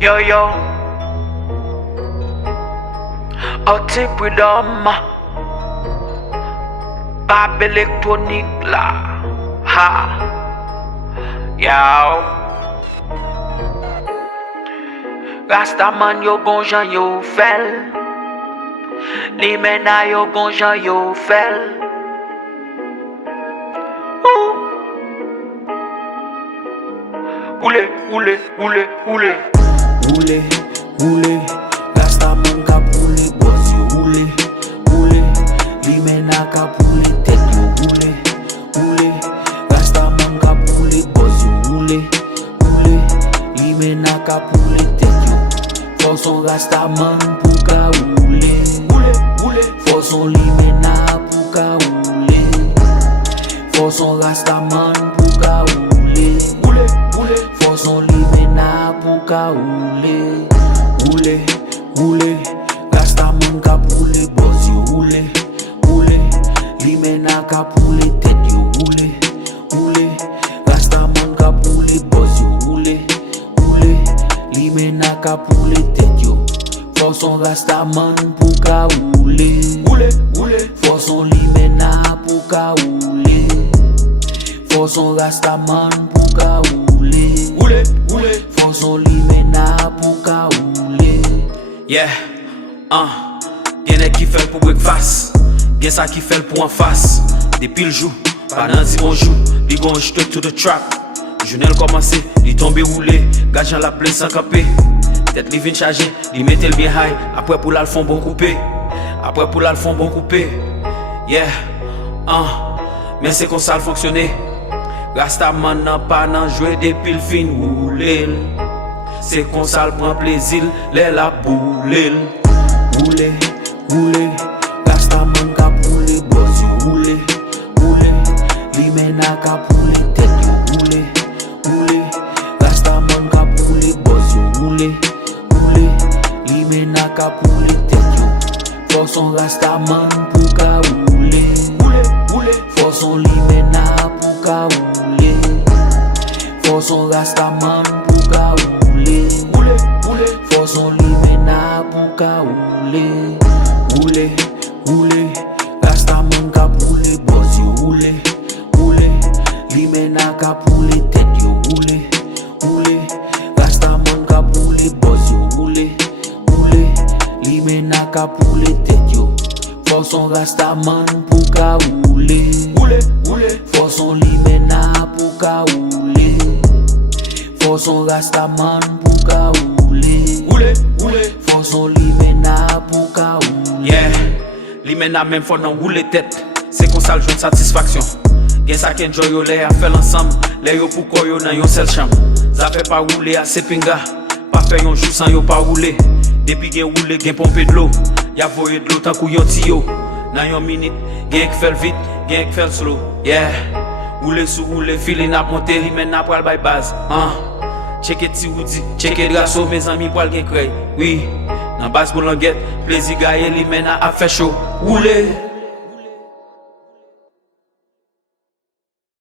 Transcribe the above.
Yo yo, Outside Freedom, Bab électronique là, ha, yo. Rastaman yo gonjan yo fel, li mena yo gonjan yo fel. Oule, oule, oule, oule. Oule, oule, Rastaman ka poule boss yo. Oule, oule, li mena ka poule tête yo. Oule, oule, Rastaman ka poule boss yo. Oule, oule, li mena ka poule tête yo. Forson Rastaman pou ka oule. Oule, oule, forson li mena pou ka oule. Forson Rastaman pou ka oule. Oule, oule, forson li mena pou ka oule. Oule, oule, Rastaman ka poule boss yo. Oule, oule, li mena ka poule tête yo. Oule, oule, Rastaman ka poule boss yo. Oule, oule, li mena ka poule tête yo. Forson Rastaman pou ka oule. Oule, oule, forson li mena pou ka oule. Forson Rastaman pou ka oule. Oule, oule, forson li mena pou ka oule. Yeah, gen ek ki fel pou breakfast, gen sa ki fel pou en face. Depi l'jou, pa nan di bonjou, li gon straight to the trap. Jounel komanse, li tombe roule, gajan la ple sans kampe. Tête li vin charge, li mette l bien high, apre pou la l fon bon coupe. Apre pou la l fon bon coupe. Yeah, men se kon sa l fonksyone. Rastaman nan pa nan jwe depi l fin roule. Se kon sa l pran plezil, lè la boule. Oule, oule, Rastaman ka poule boss yo. Oule, oule, li mena ka poule tête yo. Oule, oule, Rastaman ka poule boss yo. Oule, oule, li mena ka poule tête yo. Forson Rastaman pou ka oule. Oule, oule, forson li mena pou ka oule. Forson Rastaman pou ka oule. Oule, oule, forson li mena pou ka oule. Oule, oule, Rastaman ka poule boss yo. Oule, oule, li mena ka poule tête yo. Oule, oule, Rastaman ka poule boss yo. Oule, oule, li mena ka poule tête yo. Forson Rastaman pou ka oule. Oule, oule, forson li mena pou ka oule. Forson Rastaman pou ka oule. Oule, oule, forson li mena pou ka oule. Yeah, li mena men fon nan roule tête. Se kon sa l joun satisfaksyon. Gen sa ken joy yo le a fel ansam. Le yo pou koyo nan yon sel cham. Zafè pa roule a sepinga. Pa fe yon jou san yo pa roule. Depi gen roule gen pompe d'lo. Ya voye d'lo tan kou yon tiyo. Nan yon minute, gen ek fel vite, gen ek fel slow. Yeah, roule sou roule, filin ap monte, li men ap pral bay baz. Cheke ti woudi, cheke draso, mes ami pral gen krey. Oui, nan bas goun langet, plezi gaye, li men ap fe show. Roule.